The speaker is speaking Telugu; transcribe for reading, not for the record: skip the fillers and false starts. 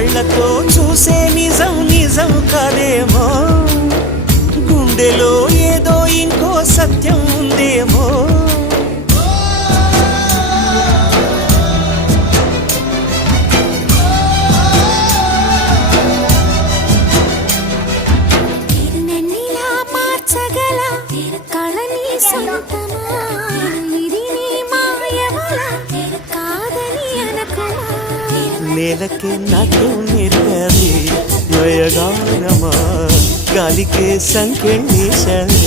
కళ్ళతో చూసే నిజం నిజం కాదేమో, గుండెలో ఏదో ఇంకో సత్యం ఉందేమో. నేలకే నాట్యం నేర్పది నయగానమా, గాలికే సంకెళ్ళేశావే.